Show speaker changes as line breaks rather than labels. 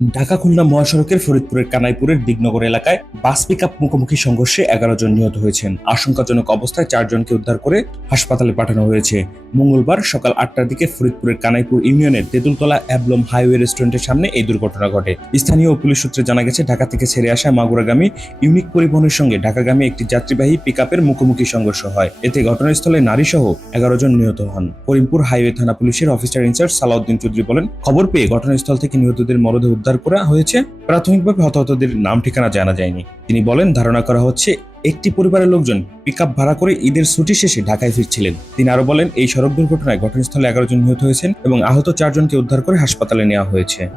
ঢাকা খুলনা মহাসড়কের ফরিদপুরের কানাইপুরের দিগনগর এলাকায় বাস পিক আপ মুখোমুখি সংঘর্ষে এগারো জন নিহত হয়েছেন। আশঙ্কাজনক অবস্থায় চারজনকে উদ্ধার করে হাসপাতালে পাঠানো হয়েছে। মঙ্গলবার সকাল আটটার দিকে ফরিদপুরের কানাইপুর ইউনিয়নের তেঁতুলতলা অ্যাবলম হাইওয়ে রেস্টুরেন্টের সামনে এই দুর্ঘটনা ঘটে। স্থানীয় পুলিশ সূত্রে জানা গেছে, ঢাকা থেকে ছেড়ে আসা মাগুরাগামী ইউনিক পরিবহনের সঙ্গে ঢাকাগামী একটি যাত্রীবাহী পিকআপের মুখোমুখি সংঘর্ষ হয়। এতে ঘটনাস্থলে নারী সহ এগারো জন নিহত হন। করিমপুর হাইওয়ে থানা পুলিশের অফিসার ইনচার্জ সালাউদ্দিন চৌধুরী বলেন, খবর পেয়ে ঘটনাস্থল থেকে নিহতদের মরদেহ উদ্ধার করা হয়েছে। প্রাথমিকভাবে হতাহতদের নাম ঠিকানা জানা যায়নি। তিনি বলেন, ধারণা করা হচ্ছে, একটি পরিবারের লোকজন পিক ভাড়া করে ঈদের ছুটি শেষে ঢাকায় ফিরছিলেন। তিনি আরও বলেন, এই সড়ক দুর্ঘটনায় ঘটনাস্থলে এগারো জন নিহত হয়েছেন এবং আহত চারজনকে উদ্ধার করে হাসপাতালে নেওয়া হয়েছে।